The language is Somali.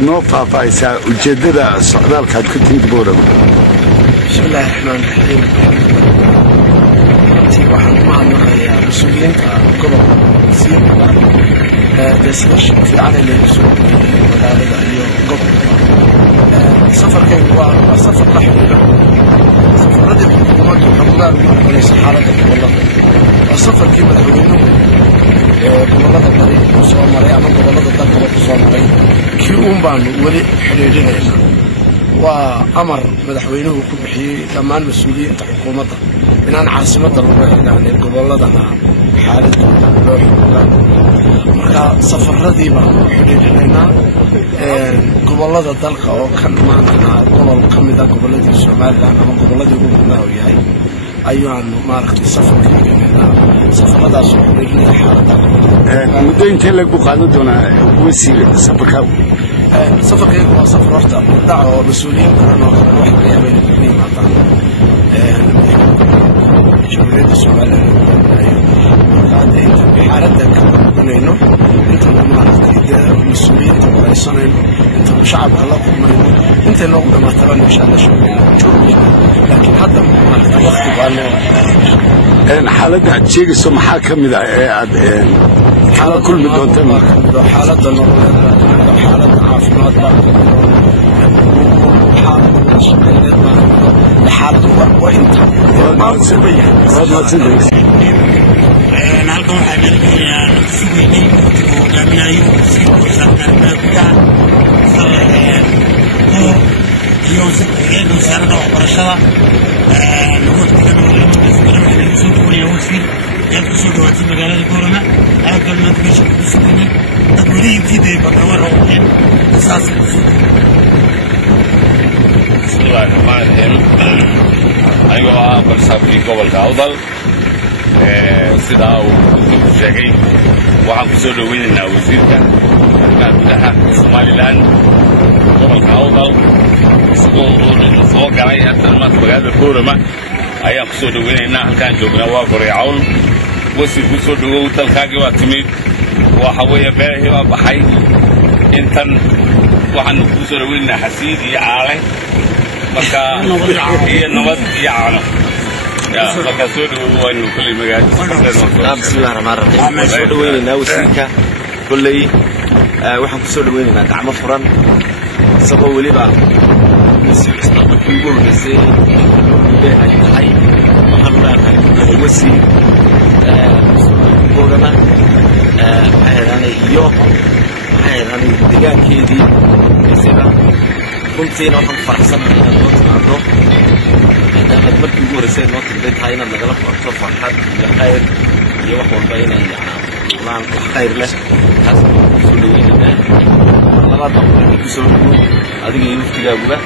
noo faahfaahaysaa ujeedada socdaalka aad ku timid Boorama. Bismillaahi Raxmaani Raxiim. waxaan u mahadnaqayaa mas'uuliyiinta gobolka Siimba deeslasho fiican ee lagu soo dhigay magaalada iyo gobolka. safarkaygu waa safar la xiriira safarradii xukuumaddu xoggaan u noqonaysa xaaladda gobolada. waa safarkii madaxweynuhu gobolada bari ku soo maray ama gobolada dalkaba ku soo maray kii uun baanu weli xidhiidhinaynaa. waa amar madaxweynuhu ku bixiyey dhammaan mas'uuliyiinta xukuumadda inaan caasimadda lagu eegaanin goboladana xaaladooda loo xogaan. marka safarradii baanu xidhiidhinaynaa gobolada dalka oo kan maantana gobol ka mid ah goboladii Somaliland ama goboladii ugu badnaa uu yahay ayaanu maaragtay safarkayga safaradaas oo xidhiidhinaya xaaladda gobolada. muddo intee lagu qaadan doonaa wasiir safarkaagu? safarkaygu waa safar horta dhac oo mas'uuliyiin badan oo kale wax laga yaaba inay ku yimaadaan jamhuuriyadda Somaliland. marka hadda inta xaaladda ka noqonayno intana maaragtay mas'uuliyiinta waraysanayno intana shacabka la kulmayno intay noogu dhamaataban insha Allah joogayno. laakiin hadda maaragtay waqti baa loo xaaladda aad sheegayso maxaa ka mid ah ee aad xaalad kulmi doontaan? xaaladda nololeed, xaaladda caafimaad baa xaaladda shaqayneed baa xaaladda waa inta halkan waxaa nala sugaynay waqtiga hogaaminayo wasiirka wasaaradda gudaha iyo wasaaradda waxbarashada. waqtigan waxaa lagu soo dhaweeyaa wasiir ayaad ku soo dhawaatay magaalada Boorama. halkan maanta meesha ku sugaynay dad weli intiiday badawar oqeen saas ku sugaynay. bismillaahi raxmaani raxiim. anigoo ah balsaabkii gobolka Awdal sidaa uu sheegay waxaan ku soo dhaweynaynaa wasiirka arrimaha gudaha Somaliland gobolka Awdal isagoo soo galay maanta magaalada Boorama ayaan ku soo dhaweynaynaa. halkaan joognaa waa Goreecawl. wasiir ku soo dhawow dalkaagii waa timid waxa weeye beerahii waa baxay intan waxaanu ku soo dhaweynaynaa xasiid iyo caale marka iyo nabad iyo caano. marka soo dhawow waanu kulli magaalada. bismillaahi raxmaani raxiim. waan soo dhaweynaynaa wasiirka kulley waxaan ku soo dhaweynaynaa gacmo furan isagoo weliba wasiir markii ugu horreysay ay tahay waxaan leenahay wasiir Boorama iyo deegaankeedii sida runtiina waxaan faraxsanahay inaad noo timaadno maadaamaad markii ugu horreysay noo timday tahay inaad nagala kulanto farxad iyo khayr iyo wax walba inay wax khayr leh taas kusoo dhaweynaynaa. labaad baan kusoo dhawow adiga iyo waftigaaguba